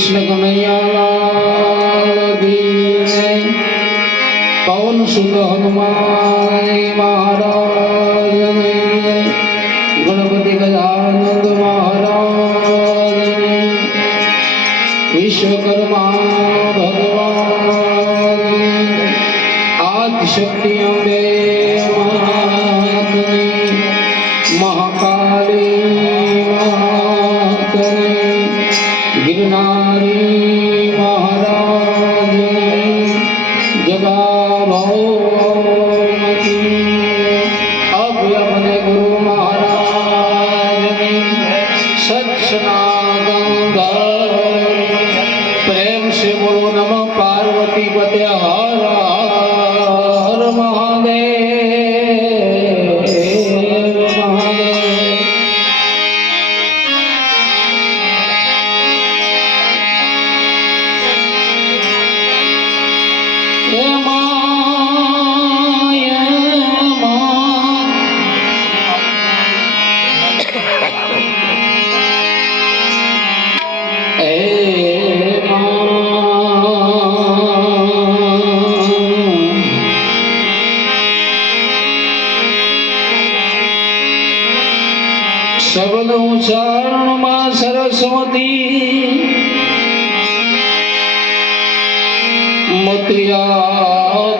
कृष्ण कन्हैया लाल की जय। पवन सुत हनुमान महाराज की जय। गणपति गजानंद महाराज की। विश्वकर्मा भगवान की। आदिशक्ति अम्बे मात की। महाकाली मात की। गिरनारी महाराज जगा भौम की। अब अपने गुरु महाराज की सत्सनातन प्रेम से बोलो नमः पार्वती पते हर हर महादेव महादेव। शब्द उच्चारण मां सरस्वती मोतिया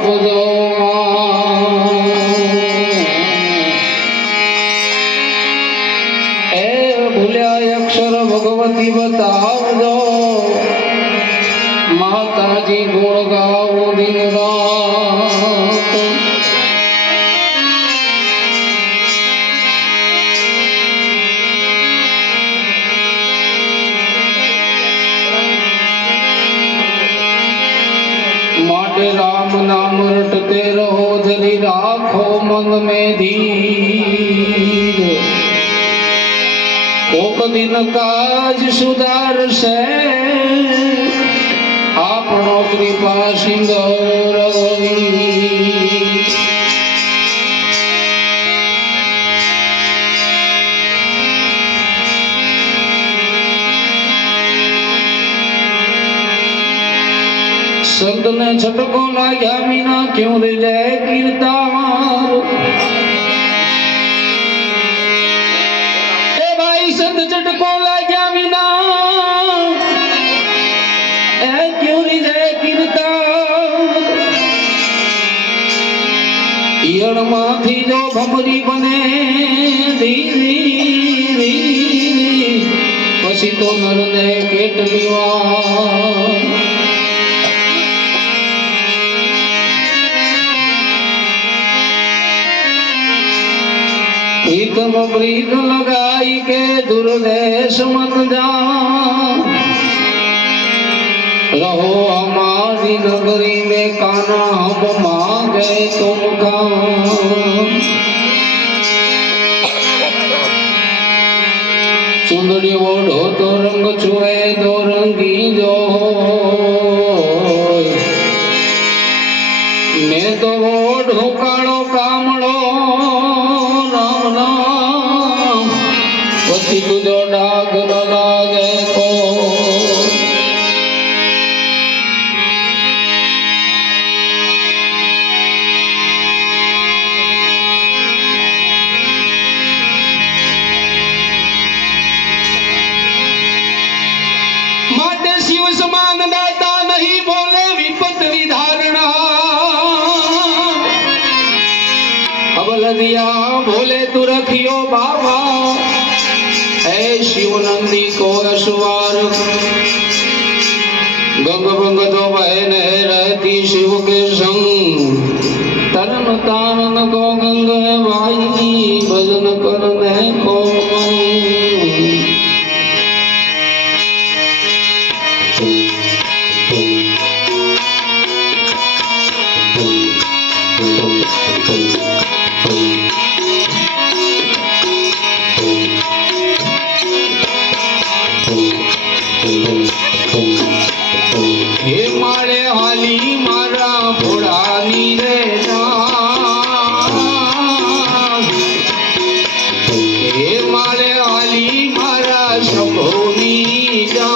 पुजो ए भूल्या अक्षर भगवती बताओ दो। माता जी गुण गाओ दिन रात। माटे राम नाम रटते रहो धरी राखो मन में धीर। कोक दिन काज सुधार से आपनो कृपा सिंधु रवि। संत ने छटको लाग्या बिना क्यों रे जय कीर्तार। ए भाई संत छटको लाग्या बिना ए क्यों रे जय कीर्तार। ईयण माथी जो भमरी बने धीरी पछी तो नर ने केटली वार। प्रीतम प्रीत लगाई के दुर्देश मत जा। रहो हमारी नगरी में काना हम मांगे तुम का। चुंदड़ी ओढ़ो तो रंग छुए दो रंगी जो। मैं तो ओढ़ो कालो कामड़ो पति तुझो डाग न लागे को। माते शिव समान दाता नहीं बोले विपत विधारणा। अब लदिया भोले तू रखियो बाबा। ऐ शिव नंदी को अश्वार गंग बंग दो बहन रहती शिव के संग। तरन तारन को गंग भाई भजन करने को हे माळे हाली मारा भोळानी रे हे माळे हाली मारा शंभोनी जा।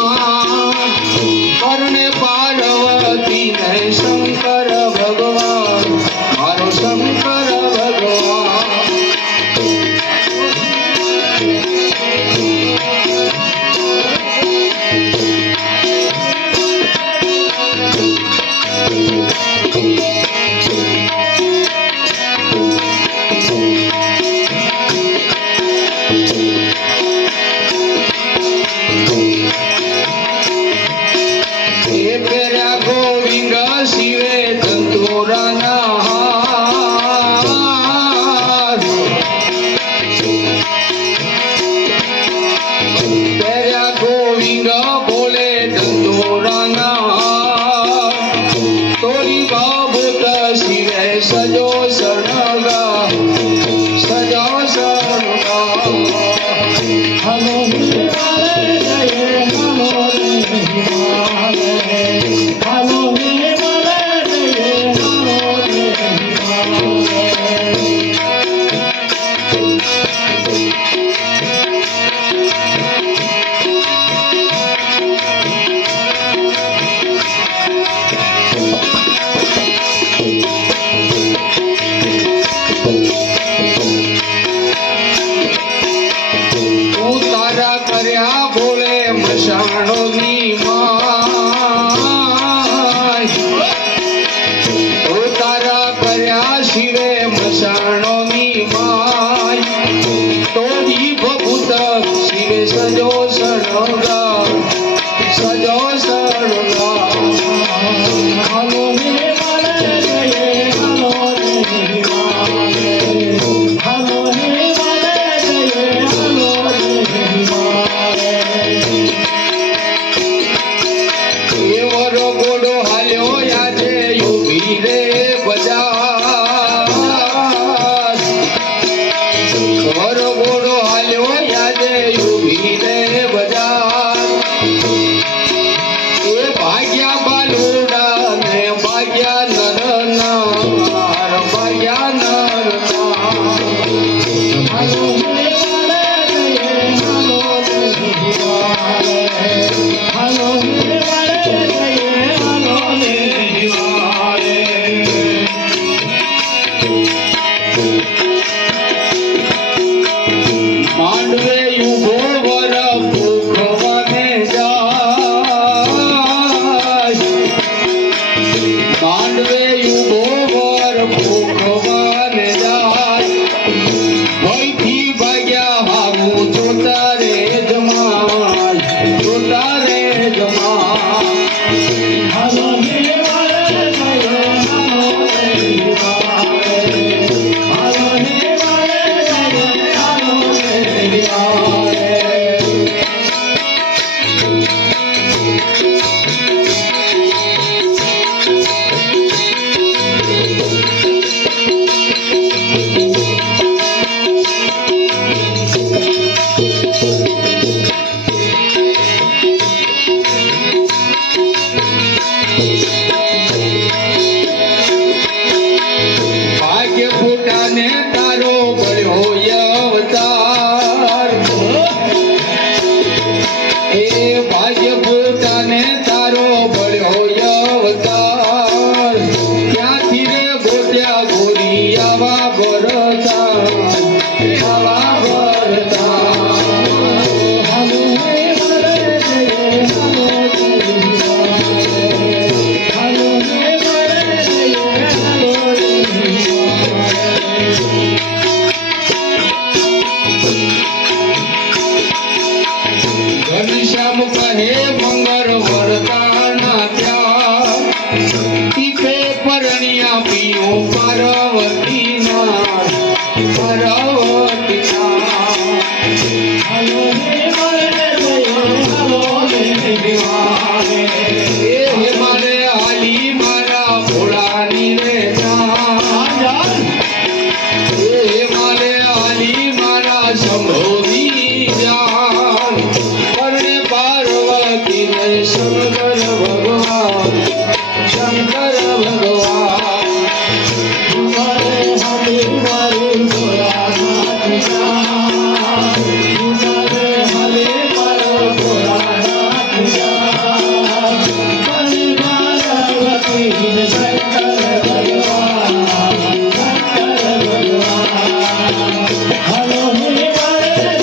શરણગા સજો શરણગા હલો હિમાલય જય હલો હિમાલય હલો હિમાલય જય હલો કર્યા બોલે મશાણો ની માય તારા કર્યા શિવે મશાણો ની માય તો ભૂત શિવે સજો શરણગા સજો શરણગા હલો હિમાલય જય હલો હિમાલય હલો હિમાલય જય હલો એવરો ગોડો હાલ્યો યાદે યુવી રે બજાર વરો ગોડો હાલ્યો યાદે યુવી રે બજાર એ ભાગ્યા બાલુડા ને ભાગ્યા નરનાર ભાગ્યા નરનાર હલો હિમાલય જય હલો હિમાલય હલો હિમાલય જય હલો હિમાલય માંડવે ઉભો વર ભૂખવાને જાય માંડવે ઉભો વર ભૂખવાને જાય ભયથી ભાગ્યા હાવું જોતા રે જમાય જોતા રે જમાય હલો હિમાલય જય હલો હિમાલય હલો હિમાલય જય હલો હિમાલય ભાગ્ય ફૂટાને તારો બળ્યો અવતાર એ ભાગ્ય ફૂટાને તારો બળ્યો અવતાર ક્યાંથી રે ગોટ્યા ગોરી આવા ભરતા આવા ભરતા હલો હિમાલય જય હલો હિમાલય હલો હિમાલય જય હલો ઘનશ્યામ કહે મંગળ વરદાના ત્યાં ટીપે પરણ્યા પીઓ પાર્વતીના પાર્વતીના હલો હિમાલય જય હલો હિમાલય એ હિમાલય હાલી મારા ભોળાની રે જાન એ હિમાલય હાલી મારા શંભોની જાન પરણે પાર્વતી ને શંકર ભગવાન શંકર ભગવાન હરે હરે મારું ભોળાનાથ જા હરે હરે મારું ભોળાનાથ જા હરે પાર્વતી ને શંકર ભગવાન હલો હિમાલય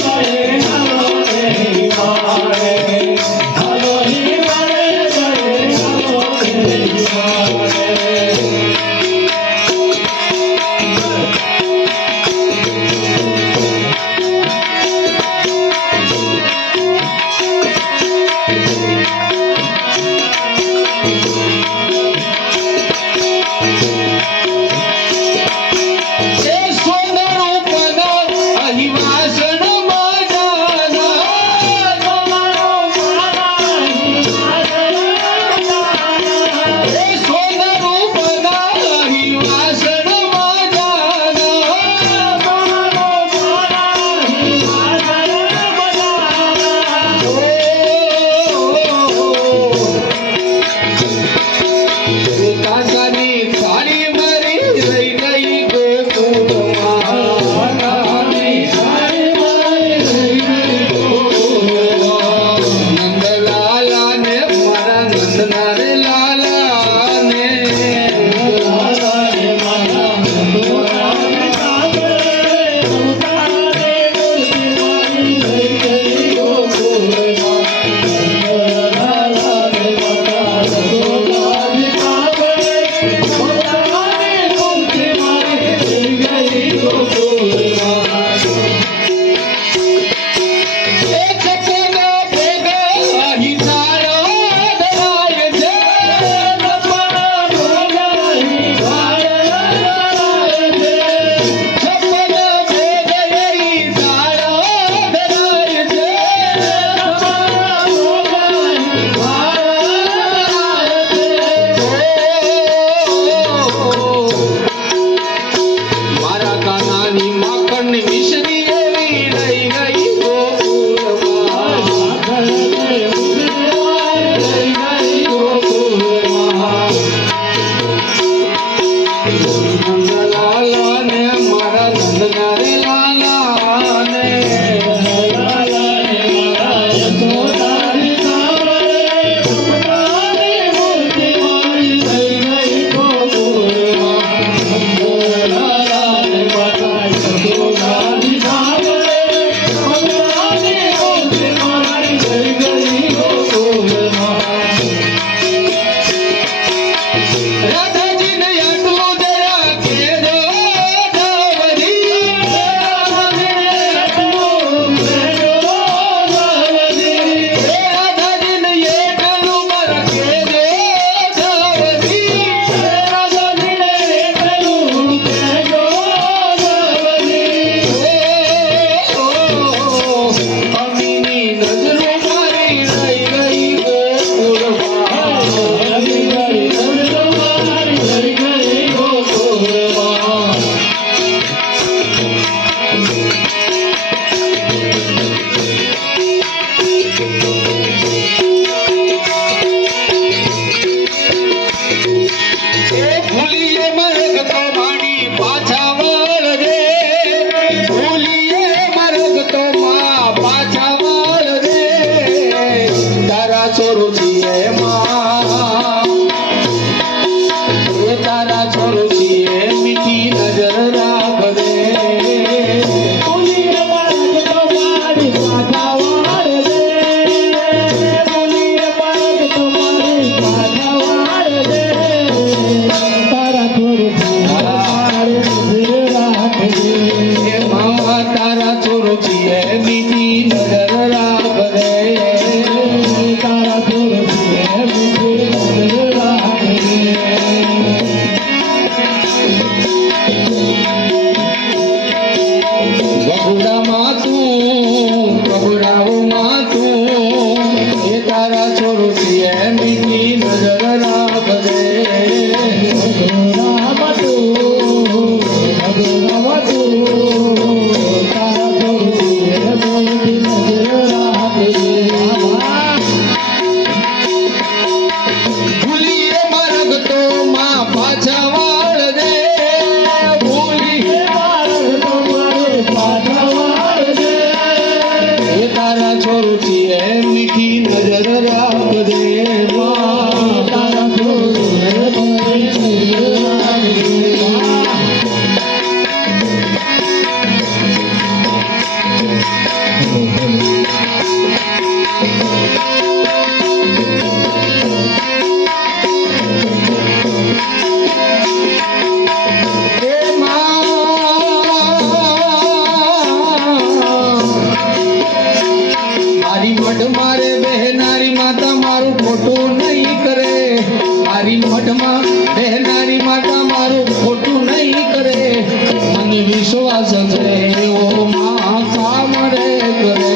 વિશ્વાસ છે એવો માં કામ રે કરે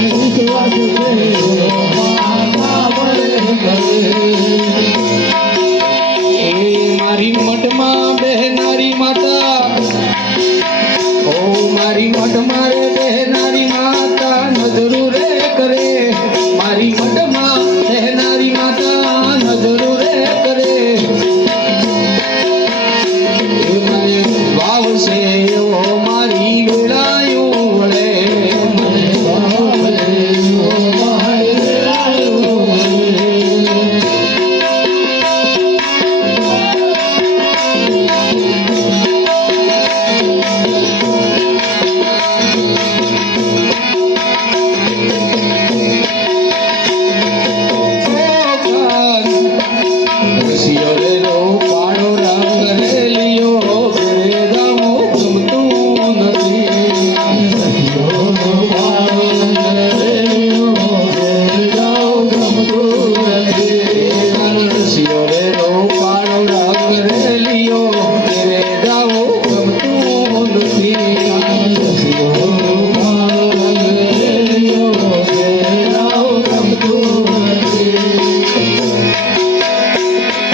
વિશ્વાસ છે એવો માં કામ રે કરે એ મારી મઠમાં બેહનારી માતા ઓ મારી મઠમાં રે બેહનારી માતા નજરું રે કરે મારી મઠમાં બેહનારી માતા નજરું રે કરે એ મને ભાવ છે એવો મારી વેળાયું વળે મને ભાવ એવો મારી વેળાયો વળે શિયોરેલો પાડો રંગ રેલિયો ઘરે જાઉં ગમતું નથી શિયોરેલો પાડો રંગ રેલિયો ઘરે જાઉં ગમતું નથી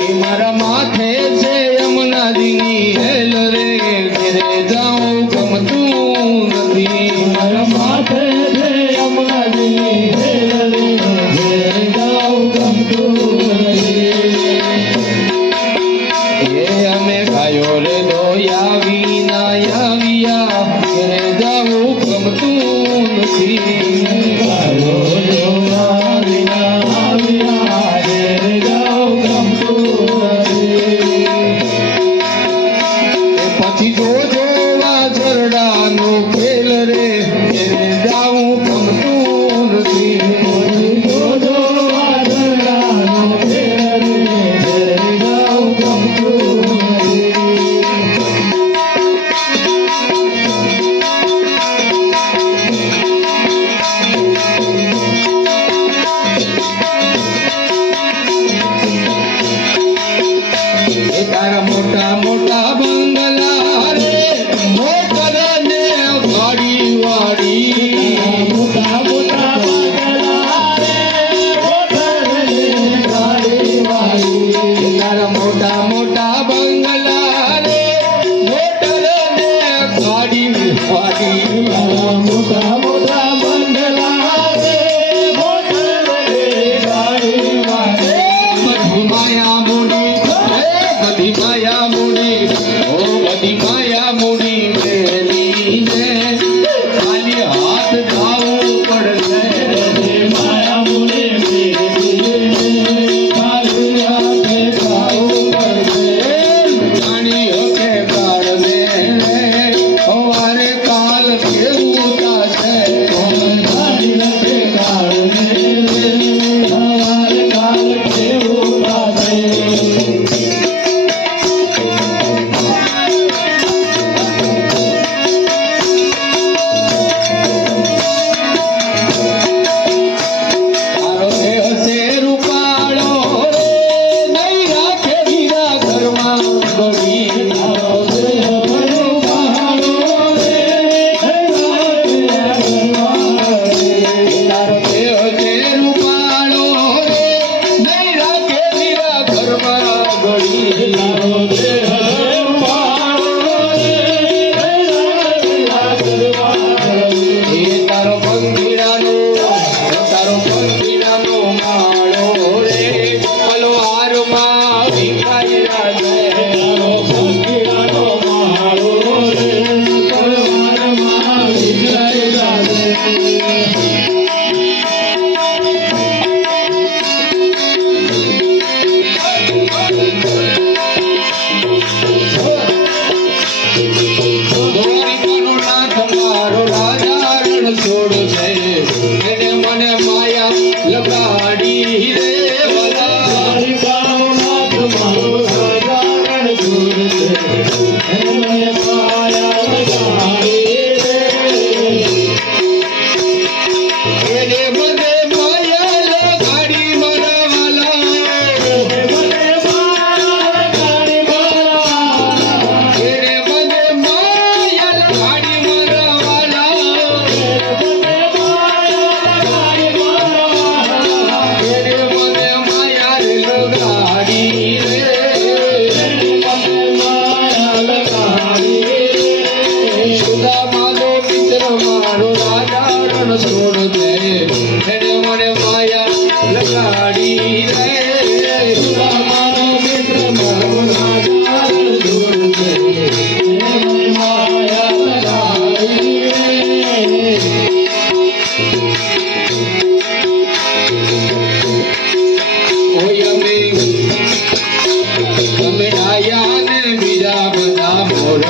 એ મારા માથે છે યમુનાજીની હેલ રે ઘરે જાઉં ગમતું નથી મારા માથે છે યમુનાજીની હેલ રે ઘેર જાઉં ગમતું નથી એ અમે ગાયો રે દોયા વિના આવ્યા ઘરે જાવું ગમતું નથી ગાયો જોયા વિના આવ્યા ઘેર જાઉં ગમતું નથી એ પછી જોજો વાજરડાનો ખેલ રે ઘરે જાવું ગમતું નથી જોજો વાદળાનો ખેલ રે ઘેર જાઉં ગમતું નથી એ તારા મોટા મોટા બંગલા રે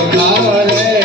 ખાલે